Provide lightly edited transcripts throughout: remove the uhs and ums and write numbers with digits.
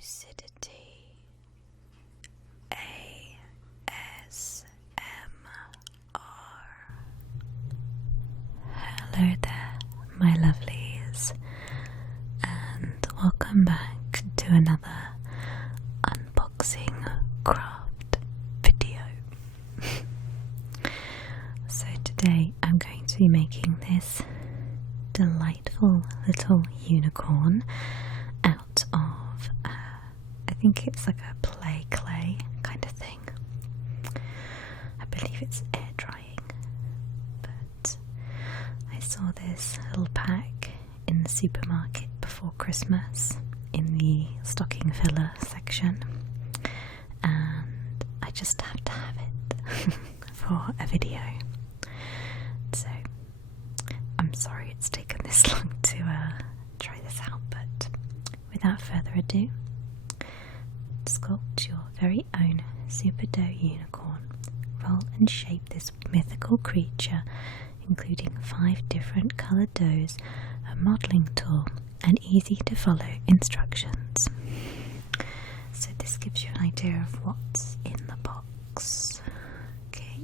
LadyLucidity ASMR. Hello there, my lovelies, and welcome back to another unboxing craft video. So today I'm going to be making this delightful little unicorn out of, I think it's like a play clay kind of thing. I believe it's air drying, but I saw this little pack in the supermarket before Christmas in the stocking filler section, and I just have to have it for a video. So I'm sorry it's taken this long to try this out, but without further ado, sculpt your very own super dough unicorn. Roll and shape this mythical creature, including 5 different coloured doughs, a modelling tool, and easy to follow instructions. So this gives you an idea of what's in the box. Okay,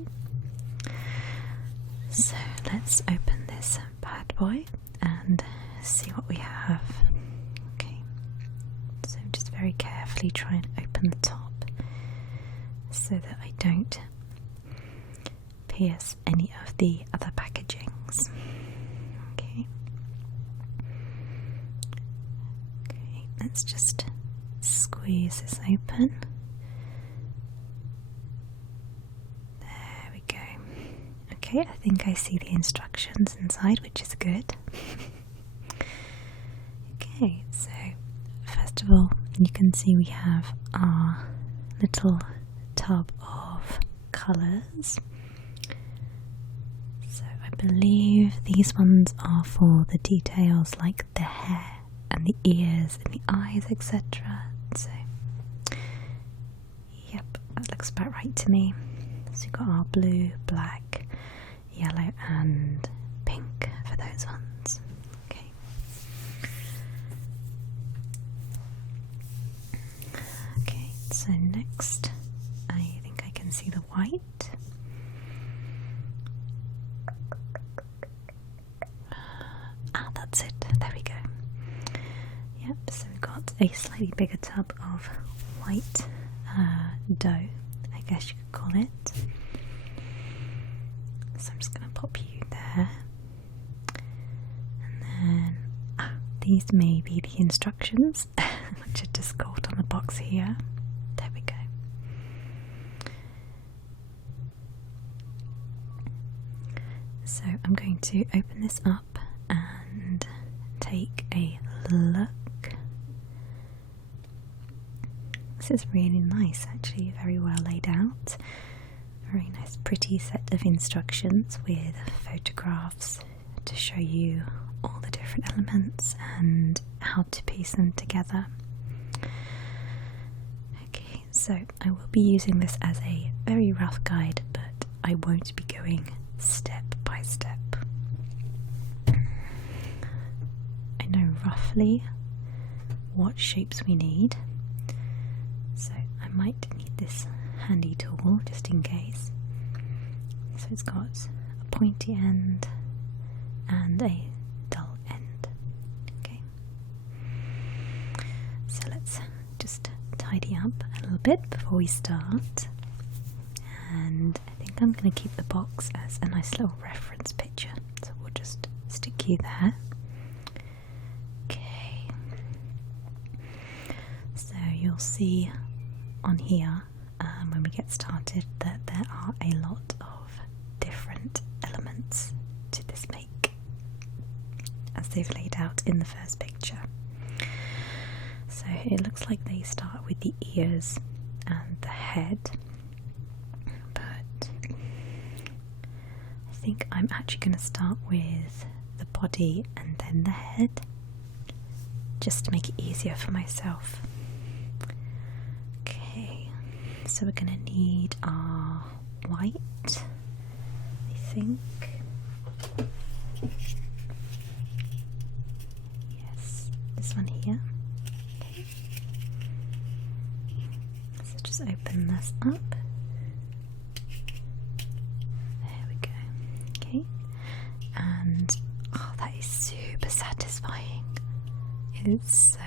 so let's open this bad boy and see what we have. Okay, so just very carefully try and open the top so that I don't pierce any of the other packagings. Okay, let's just squeeze this open. There we go. Okay, I think I see the instructions inside, which is good. Okay, so first of all, you can see we have our little tub of colours. So I believe these ones are for the details like the hair and the ears and the eyes, etc. So, yep, that looks about right to me. So we've got our blue, black, yellow and pink for those ones. Okay. Okay, so next I think I can see the white. Ah, that's it. There we go. Yep, so we've got a slightly bigger tub of white dough, I guess you could call it. So I'm just going to pop you there. And then, these may be the instructions, which are just called on the box here. There we go. So I'm going to open this up and take a look. This is really nice, actually, very well laid out. Very nice, pretty set of instructions with photographs to show you all the different elements and how to piece them together. Okay, so I will be using this as a very rough guide, but I won't be going step by step. I know roughly what shapes we need, so I might need this handy tool just in case. So it's got a pointy end and a dull end. Okay, so let's just tidy up a little bit before we start, and I think I'm going to keep the box as a nice little reference picture, so we'll just stick you there. Okay, so you'll see on here when we get started that there are a lot of different elements to this make, as they've laid out in the first picture. So it looks like they start with the ears and the head, but I think I'm actually going to start with the body and then the head, just to make it easier for myself. So we're going to need our white, I think. Yes, this one here. Okay. just open this up. There we go. Okay, and oh, that is super satisfying. It's so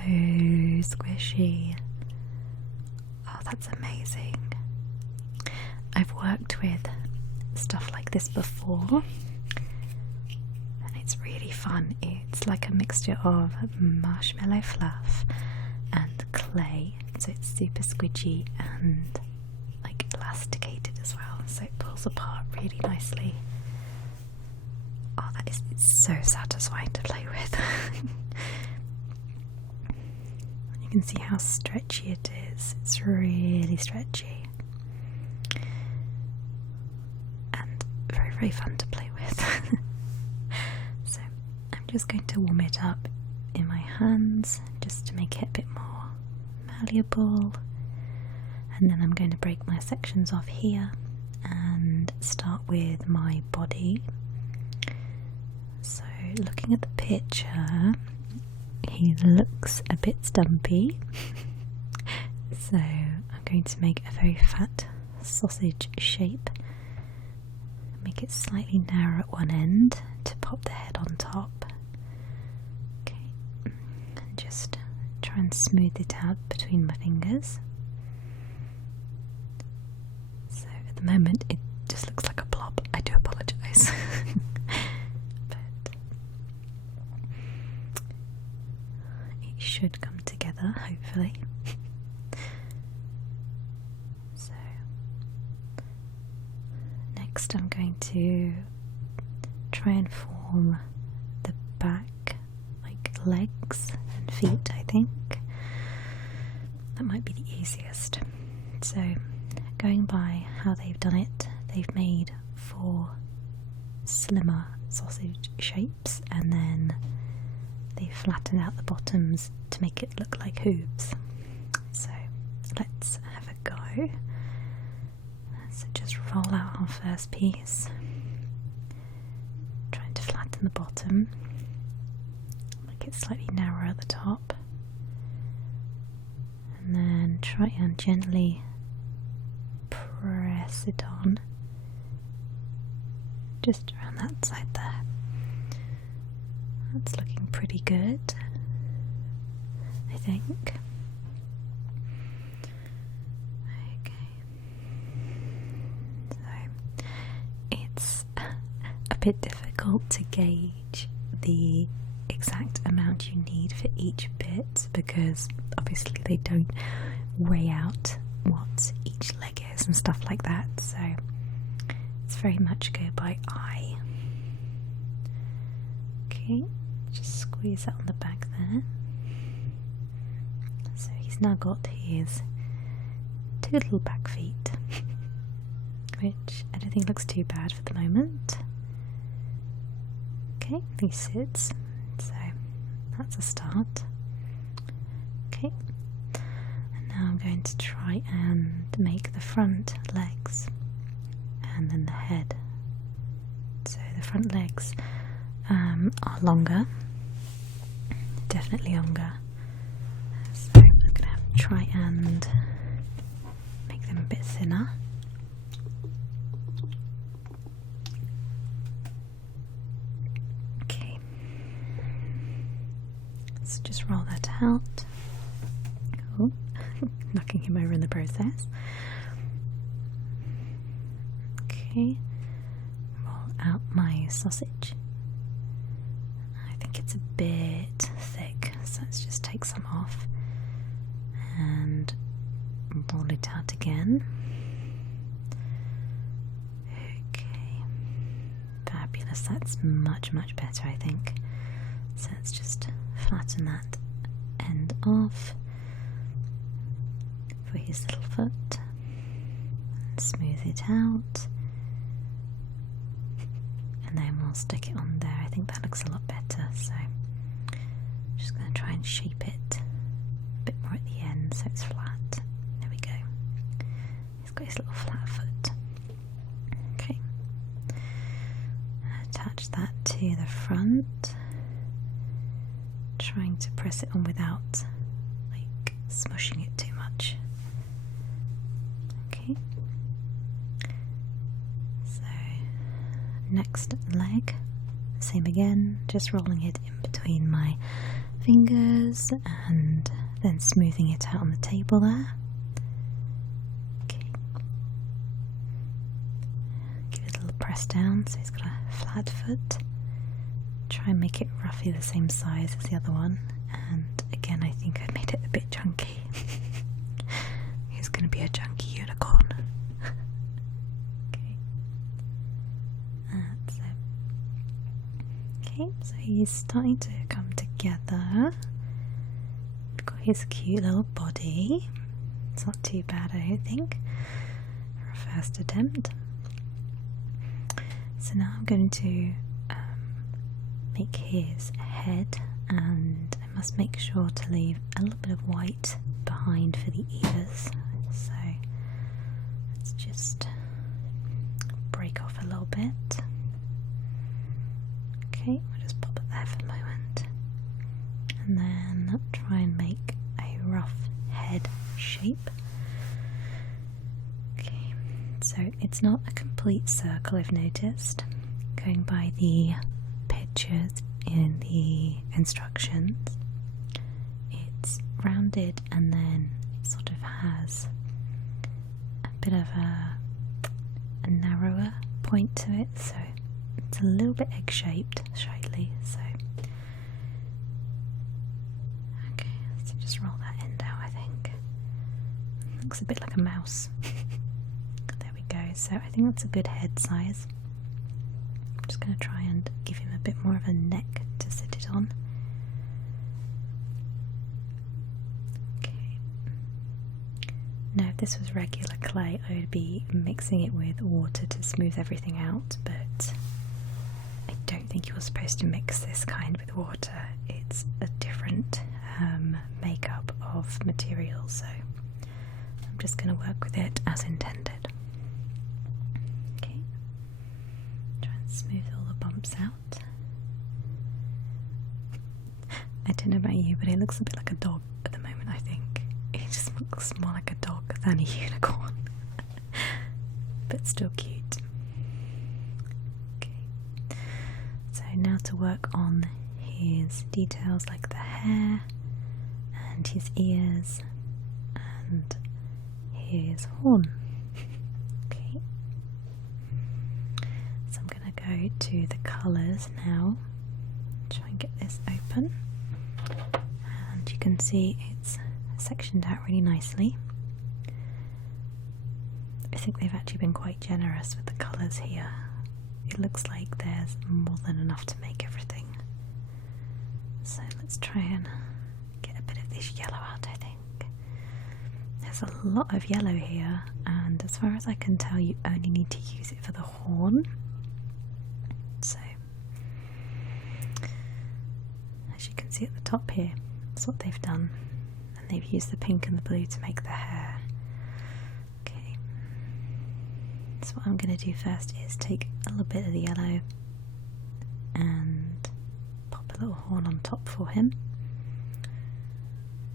squishy. Oh, that's amazing. I've worked with stuff like this before, and it's really fun. It's like a mixture of marshmallow fluff and clay, so it's super squidgy and like elasticated as well, so it pulls apart really nicely. Oh, it's so satisfying to play with. You can see how stretchy it is. It's really stretchy and very, very fun to play with. So I'm just going to warm it up in my hands just to make it a bit more malleable, and then I'm going to break my sections off here and start with my body. So looking at the picture, he looks a bit stumpy, so I'm going to make a very fat sausage shape, make it slightly narrow at one end to pop the head on top. Okay, and just try and smooth it out between my fingers. So at the moment it just looks like a blob. I do apologise. Should come together, hopefully. So next I'm going to try and form the back, like legs and feet. I think that might be the easiest. So going by how they've done it, they've made 4 slimmer sausage shapes, and then they flattened out the bottoms to make it look like hooves. So let's have a go. So just roll out our first piece, trying to flatten the bottom, make it slightly narrower at the top, and then try and gently press it on just around that side there. That's looking pretty good, I think. Okay, so it's a bit difficult to gauge the exact amount you need for each bit, because obviously they don't weigh out what each leg is and stuff like that, so it's very much go by eye. Okay, just squeeze that on the back there. So he's now got his 2 little back feet, which I don't think looks too bad for the moment. Okay, he sits, so that's a start. Okay, and now I'm going to try and make the front legs and then the head. So the front legs are longer, definitely longer, so I'm going to have to try and make them a bit thinner. Okay, so just roll that out. Oh, knocking him over in the process. Okay, roll out my sausage. It's a bit thick, so let's just take some off and roll it out again. Okay, fabulous, that's much better, I think. So let's just flatten that end off for his little foot and smooth it out, and then we'll stick it on there. I think that looks a lot better, so I'm just going to try and shape it a bit more at the end so it's flat. There we go. He's got his little flat foot. Okay. Attach that to the front, trying to press it on without like smushing it too much. next leg, same again, just rolling it in between my fingers and then smoothing it out on the table there. Okay. Give it a little press down so it's got a flat foot. Try and make it roughly the same size as the other one, and again I think I made it a bit chunky. He's going to be a chunky unicorn. Okay, that's it. Okay, so he's starting to come together. Got his cute little body. It's not too bad, I don't think, for a first attempt. So now I'm going to make his head, and I must make sure to leave a little bit of white behind for the ears. So let's just break off a little bit. Okay, we'll just pop it there for the moment, and then try and make a rough head shape. Okay, so it's not a complete circle, I've noticed, going by the pictures in the instructions. It's rounded and then it sort of has a bit of a narrower point to it, so it's a little bit egg-shaped slightly. So okay, so just roll that end out. I think looks a bit like a mouse. There we go. So I think that's a good head size. I'm just going to try and give him a bit more of a neck to sit it on. Okay. Now if this was regular clay, I would be mixing it with water to smooth everything out, but I don't think you're supposed to mix this kind with water. It's a different makeup of material, so I'm just going to work with it as intended. Smooth all the bumps out. I don't know about you, but it looks a bit like a dog at the moment, I think. It just looks more like a dog than a unicorn. But still cute. Okay. So now to work on his details like the hair and his ears and his horn. Go to the colours now. Try and get this open, and you can see it's sectioned out really nicely. I think they've actually been quite generous with the colours here. It looks like there's more than enough to make everything. So let's try and get a bit of this yellow out. I think there's a lot of yellow here, and as far as I can tell you only need to use it for the horn. So, as you can see at the top here, that's what they've done, and they've used the pink and the blue to make the hair. Okay, so what I'm going to do first is take a little bit of the yellow and pop a little horn on top for him.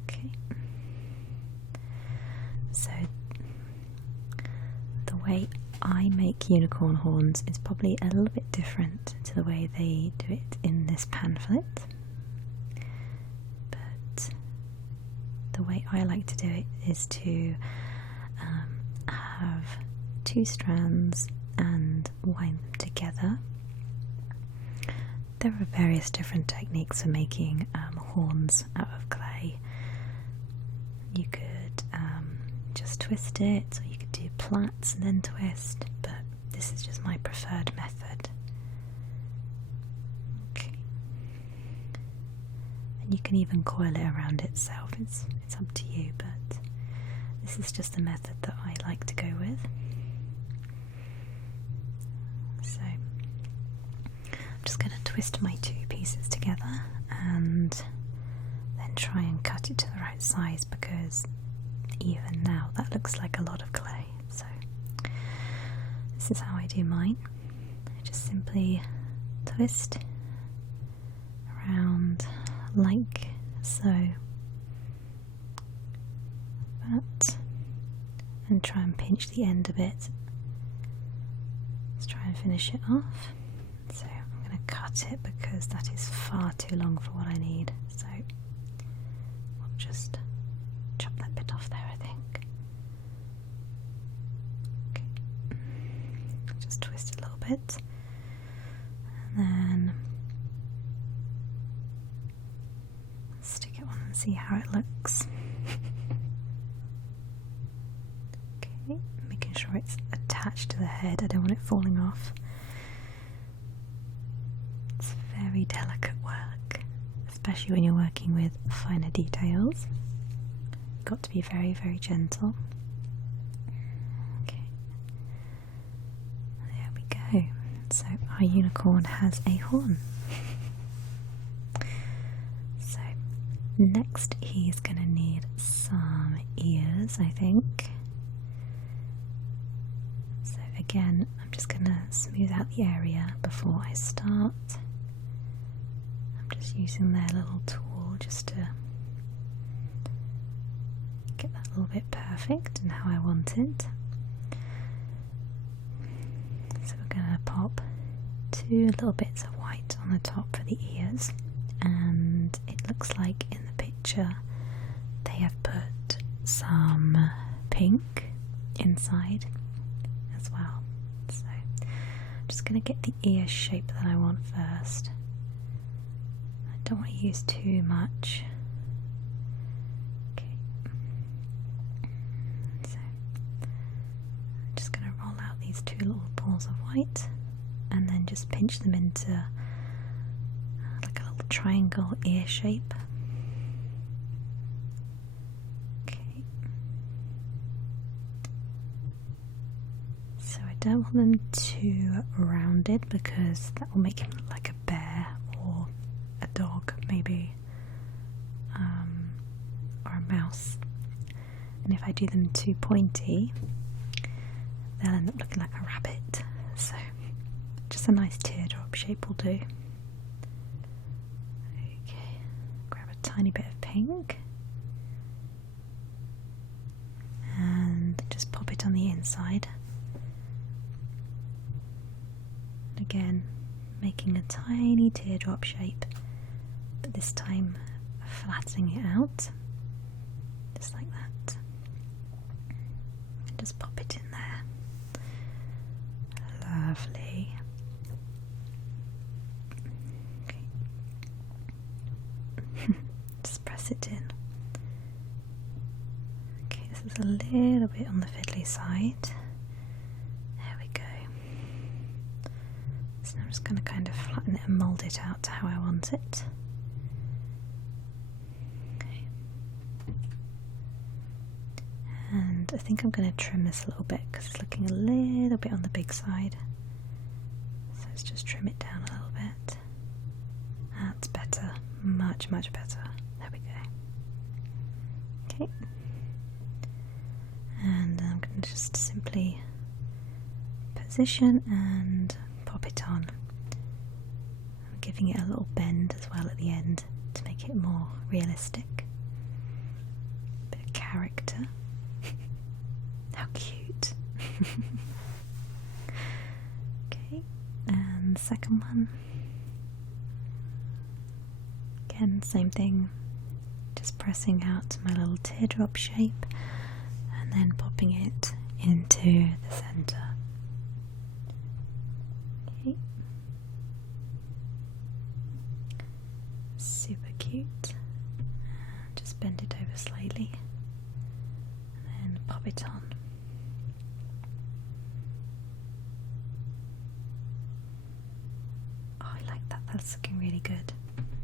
Okay, so the way I make unicorn horns is probably a little bit different to the way they do it in this pamphlet, but the way I like to do it is to have two strands and wind them together. There are various different techniques for making horns out of clay. You could just twist it, or you could do plaits and then twist, but this is just my preferred method. Okay. And you can even coil it around itself, it's up to you, but this is just the method that I like to go with. So I'm just going to twist my two pieces together and then try and cut it to the right size, because even now that looks like a lot of clay. So this is how I do mine. I just simply twist around like so, that, and try and pinch the end of it. Let's try and finish it off. So I'm going to cut it because that is far too long for what I need. So we'll just chop that bit off there, I think. Okay. Just twist it a little bit. And then stick it on and see how it looks. Okay, making sure it's attached to the head. I don't want it falling off. It's very delicate work, especially when you're working with finer details. You've got to be very, very gentle. Okay, there we go. So our unicorn has a horn. So next he's going to need some ears, I think. So again, I'm just going to smooth out the area before I start. I'm just using their little tool just to get that a little bit perfect and how I want it. So we're going to pop 2 little bits of white on the top for the ears, and it looks like in the picture they have put some pink inside as well. So I'm just going to get the ear shape that I want first. I don't want to use too much. Okay. So I'm just going to roll out these 2 little balls of white and then just pinch them into like a little triangle ear shape. Okay. So I don't want them too rounded because that will make him look like a bear or a dog maybe, or a mouse. And if I do them too pointy, they'll end up looking like a rabbit. So just a nice teardrop shape will do. Okay, grab a tiny bit of pink and just pop it on the inside. Again, making a tiny teardrop shape, but this time flattening it out, just like that. And just pop it in there. Lovely. Just press it in. Okay, this is a little bit on the fiddly side. There we go. So now I'm just going to kind of flatten it and mould it out to how I want it. Okay. And I think I'm going to trim this a little bit because it's looking a little bit on the big side. So let's just trim it down a little bit. That's better. Much, much better. There we go. Okay. And I'm going to just simply position and pop it on. I'm giving it a little bend as well at the end to make it more realistic. A bit of character. How cute. Okay, and the second one. Again, same thing, just pressing out my little teardrop shape and then popping it into the centre. Okay. Super cute. Just bend it over slightly and then pop it on. Oh, I like that, that's looking really good.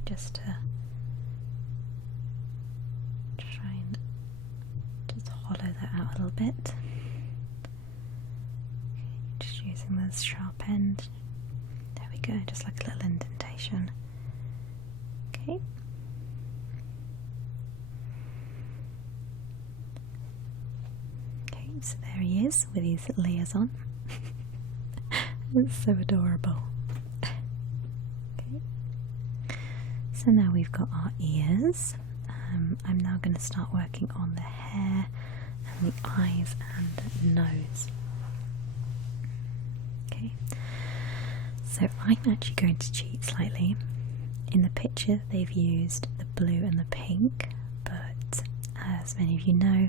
Just to try and just hollow that out a little bit. Okay, just using this sharp end. There we go, just like a little indentation. Okay. Okay, so there he is with his layers on. It's so adorable. So now we've got our ears. I'm now going to start working on the hair and the eyes and nose. Okay, So I'm actually going to cheat slightly. In the picture they've used the blue and the pink, but as many of you know,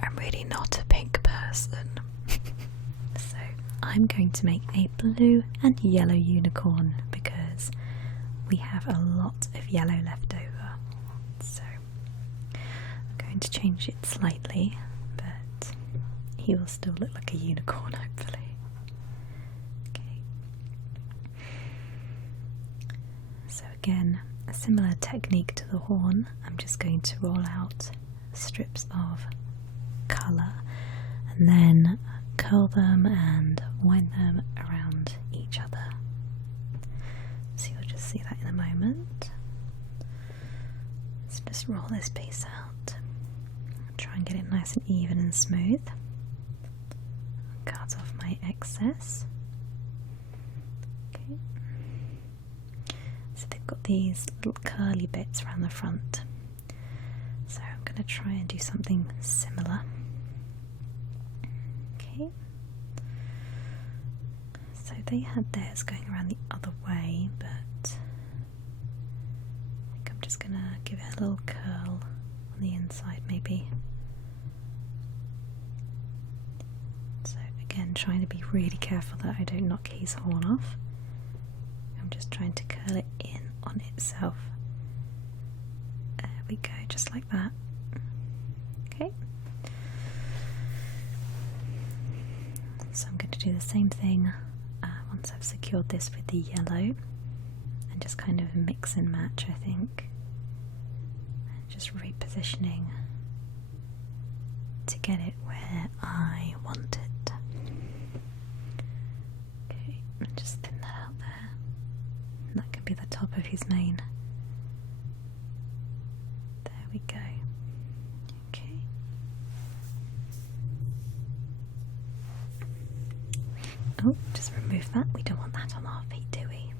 I'm really not a pink person. So I'm going to make a blue and yellow unicorn because we have a lot of yellow left over. So I'm going to change it slightly, but he will still look like a unicorn, hopefully. So again, a similar technique to the horn. I'm just going to roll out strips of colour and then curl them and wind them around each other. So you'll just see that in a moment. Let's just roll this piece out. Try and get it nice and even and smooth. Cut off my excess. Okay. So they've got these little curly bits around the front. So I'm going to try and do something similar. Okay. So they had theirs going around the other way, but I think I'm just going to give it a little curl on the inside maybe. So again, trying to be really careful that I don't knock his horn off. I'm just trying to curl it in on itself. There we go, just like that. Okay. So I'm going to do the same thing once I've secured this with the yellow and just kind of mix and match, I think. And just repositioning to get it where I want it. Okay, and just thin that out there. And that can be the top of his mane. There we go. Okay. Oh, just remove that. We don't want that on our feet, do we?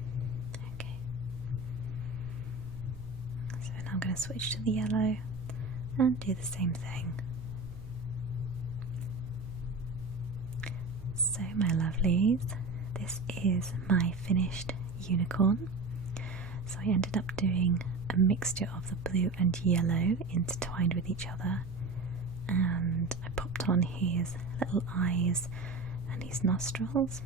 Okay. So now I'm going to switch to the yellow and do the same thing. So my lovelies, this is my finished unicorn. So I ended up doing a mixture of the blue and yellow intertwined with each other, and I popped on his little eyes and his nostrils,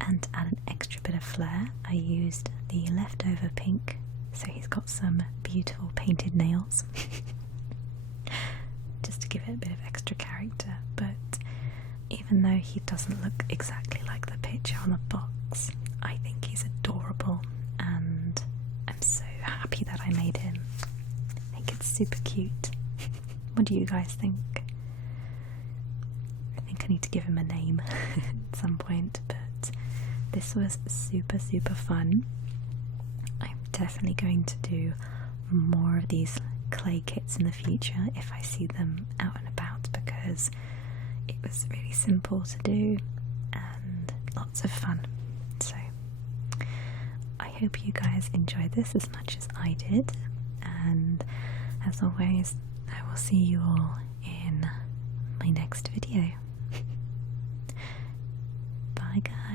and to add an extra bit of flair I used the leftover pink, so he's got some beautiful painted nails just to give it a bit of extra character. But even though he doesn't look exactly like the picture on the box, I think he's adorable and I'm so happy that I made him. I think it's super cute. What do you guys think? I think I need to give him a name at some point, but this was super fun. I'm definitely going to do more of these clay kits in the future if I see them out and about, because it was really simple to do and lots of fun. So I hope you guys enjoyed this as much as I did, and as always I will see you all in my next video. Bye guys.